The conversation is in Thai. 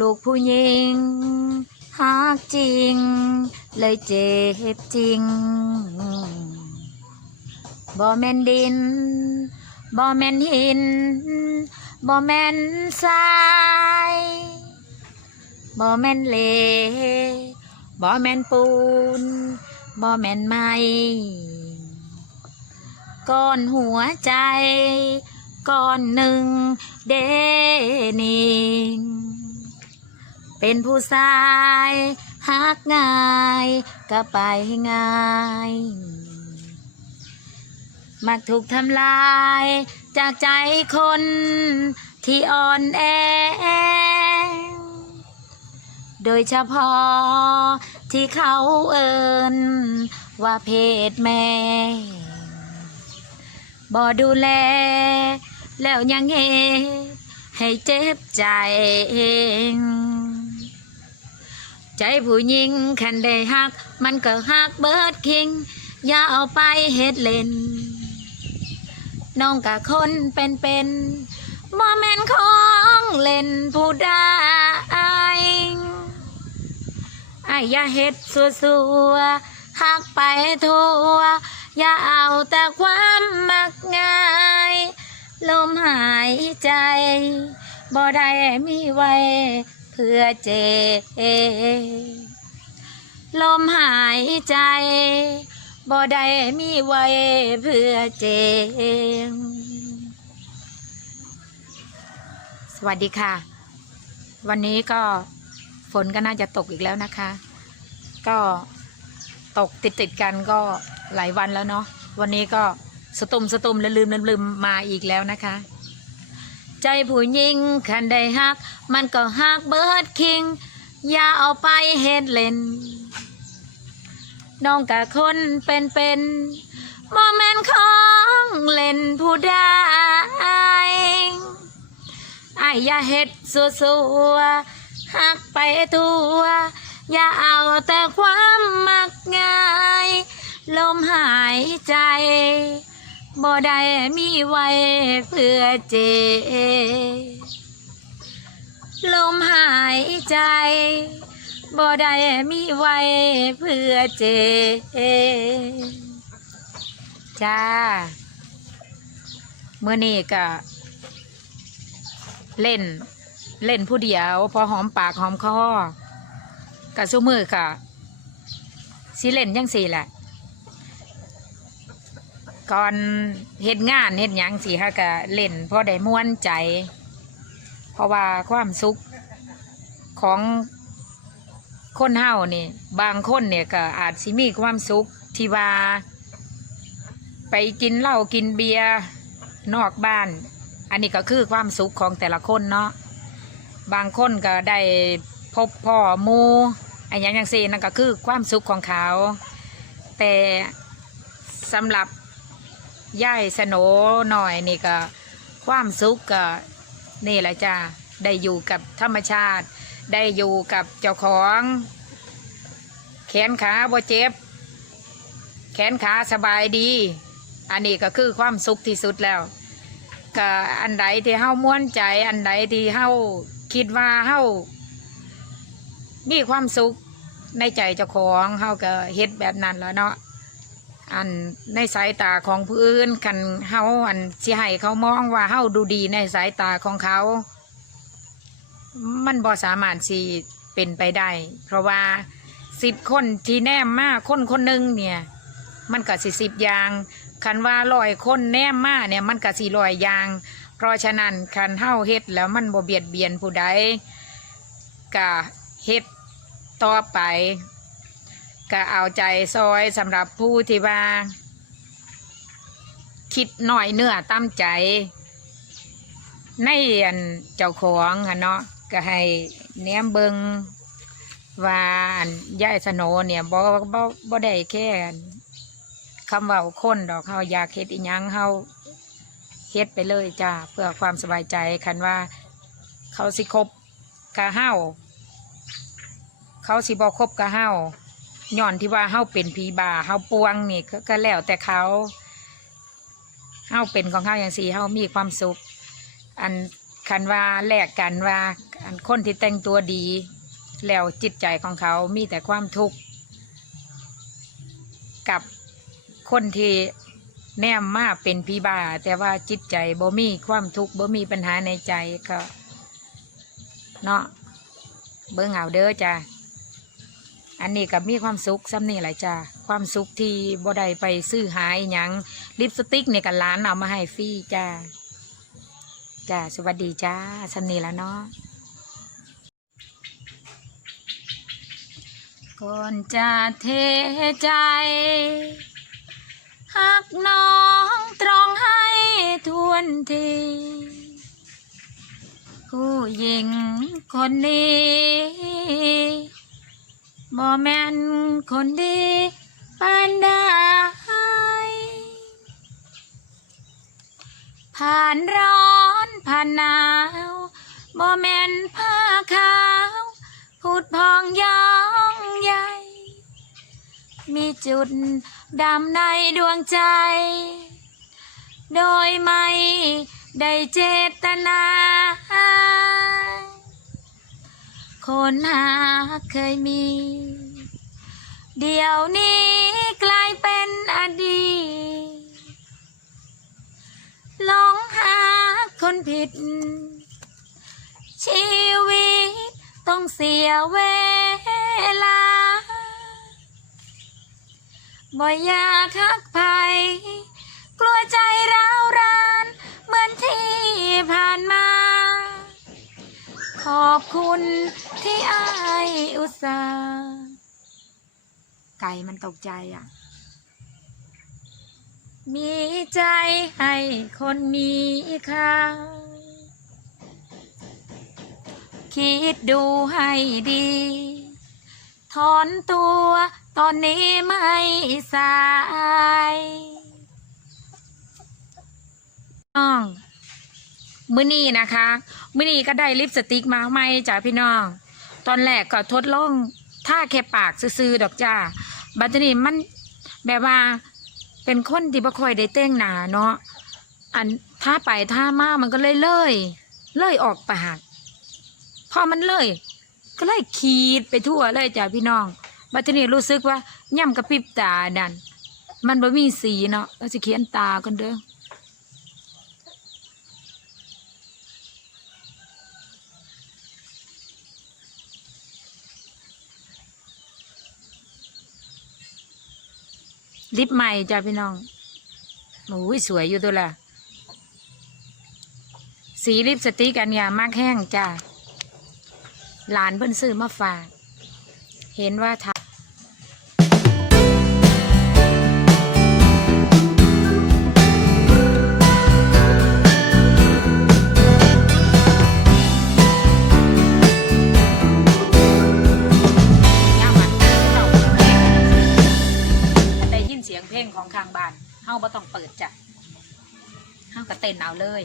ลูกผู้หญิงหักจริง เลยเจ็บจริง บ่แม่นดิน บ่แม่นหิน บ่แม่นทราย บ่แม่นเลบ่แม่นปูน บ่แม่นไม้ก้อนหัวใจ ก้อนหนึ่งเดนิง เป็นผู้ชายหักง่ายก็ไปง่ายมักถูกทำลาย จากใจคนที่อ่อนแอ โดยเฉพาะที่เขาเอินว่าเพศแม่บ่ดูแล แล้วยังเฮให้เจ็บใจเอง ใจผู้หญิงคันได้ฮัก มันก็ฮักเบิดคิง อย่าเอาไปเฮ็ดเล่น น้องกะคนเป็นเป็นๆบ่แม่นของเล่นผู้ใดไอ้ายอย่าเฮ็ดสัวสัวๆฮักไปทั่ว อย่าเอาแต่ความมักง่าย ลมหายใจบ่ได้มีไว้ พื่อเจ ลมหายใจบ่ได้มีไว้เพื่อเจสวัสดีค่ะ วันนี้ก็ฝนก็น่าจะตกอีกแล้วนะคะ ก็ตกติดติดกันก็หลายวันแล้วเนาะวันนี้ก็สตุมสตุมลืมลืมลืมลืมมาอีกแล้วนะคะ ใจผู้หญิงคันได้ฮัก มันก็ฮักเบิดคิง อย่าเอาไปเฮ็ดเล่น น้องกะคนเป็นเป็นโมเมนต์ของเล่นผู้ใดไอ้อย่าเฮ็ดสัวสัวๆหักไปตัว อย่าเอาแต่ความมักง่าย ลมหายใจ บ่ได้มีไว้เพื่อเจ ลมหายใจ บ่ได้มีไว้เพื่อเจ จ้า เมื่อนี้ก็เล่น เล่นผู้เดียว พอหอมปากหอมคอกะสู้มือกะสิเล่นยังสี่แหละ ก่อนเฮ็ดงานเฮ็ดหยังสิฮะกะเล่นพอได้ม่วนใจ เพราะว่าความสุขของคนเฮานี่ บางคนเนี่ยก็อาจสิมีความสุขที่ว่า ไปกินเหล้ากินเบียร์นอกบ้าน อันนี้ก็คือความสุขของแต่ละคนเนาะบางคนก็ได้พบพ่อมูอันอย่างอย่างสี่นั่นก็คือความสุขของเขา แต่สำหรับ ย่ายสโนหน่อยนี่ก็ ความสุขก็นี่แหละจ้าได้อยู่กับธรรมชาติ ได้อยู่กับเจ้าของ แขนขาบ่เจ็บ แขนขาสบายดี อันนี้ก็คือความสุขที่สุดแล้วก็อันใดที่เฮาม้วนใจอันใดที่เฮาคิดว่าเฮามีความสุขในใจเจ้าของเฮาก็เฮ็ดแบบนั้นแล้วเนาะ อันในสายตาของผู้อื่นคันเฮาอันสิให้เขามองว่าเฮาดูดีในสายตาของเขา มันบ่สามารถสิเป็นไปได้ เพราะว่าสิบคนที่แนมมาคนคนหนึ่งเนี่ย มันก็สิสิบอย่างคันว่าลอยคนแนมมาเนี่ยมันก็สิลอยอย่าง เพราะฉะนั้นคันเฮาเฮ็ดแล้วมันบ่เบียดเบียนผู้ใดก็เฮ็ดต่อไป ก็เอาใจซอยสำหรับผู้ที่ว่า คิดหน่อยเนื้อตั้มใจ ในอันเจ้าของอะเนาะก็ให้แหนมเบิงว่าอันย่ายสโนเนี่ยบ่บ่บ่ได้แค่คำว่าคนดอกเฮาอยากเฮ็ดอีหยังเฮาเฮ็ดไปเลยจ้าเพื่อความสบายใจคันว่า เขาสิคบกะเฮ้าเขาสิบ่คบกะเฮ้า ย้อนที่ว่าเฮาเป็นผีบาเฮาปวงนี่ก็แล้วแต่เขาเฮาเป็นของเฮาอย่างสี่เฮามีความสุข อันคันว่าแลกกันว่า อันคนที่แต่งตัวดี แล้วจิตใจของเขามีแต่ความทุกข์กับคนที่แนมมาเป็นพีบา แต่ว่าจิตใจบ่มีความทุกข์บ่มีปัญหาในใจก็ เนาะเบิ่งเอาเด้อจ้า อันนี้ก็มีความสุขซ้ำนี่แหละจ้าความสุขที่บ่ได้ไปซื้อหาอิหยังลิปสติกเนี่ยกับร้านเอามาให้ฟรีจ้าจ้าสวัสดีจ้าซ้ำนี่แล้วเนาะก่อนจะเทใจหักน้องตรองให้ทวนทีผู้หญิงคนนี้ บ่แม่นคนดีปานใดผ่านร้อนผ่านหนาวบ่แม่นผ้าขาวพูดพองยองใหญ่ มีจุดดำในดวงใจ โดยไม่ได้เจตนา คนหาเคยมี เดี๋ยวนี้กลายเป็นอดีตหลงหาคนผิด ชีวิตต้องเสียเวลา บ่อยากคักภัย กลัวใจร้าวราน เหมือนที่ผ่านมา ขอบคุณ ที่อายอุตส่าห์ไก่มันตกใจอะ มีใจให้คนมีค่าคิดดูให้ดี ถอนตัวตอนนี้ไม่สายน้อง มือนี้นะคะ มือนี้ก็ได้ลิปสติกมาใหม่จ้าพี่น้อง ตอนแรกก็ทดลองท่าแค่ปากซื่อๆดอกจ้าบัดนี้มันแบบว่าเป็นคนที่บ่ค่อยได้แต่งหนาเนาะอันท่าไปท่ามามันก็เลยเลยเลยออกปากพอมันเลยก็เลยขีดไปทั่วเลยจ้ะพี่น้องบัดนี้รู้สึกว่าย่ำกระพริบตาดันมันบ่มีสีเนาะเราจะเขียนตากันเด้อ ลิปใหม่จ้าพี่น้องโอ้ยสวยอยู่ตัวละสีลิปสติกันเนี่ยมากแห้งจ้าหลานเพิ่นซื้อมาฝาก เห็นว่าทา เสียงเพลงของข้างบ้านเฮาบ่ต้องเปิดจ้ะเฮาก็เต้นเอาเลย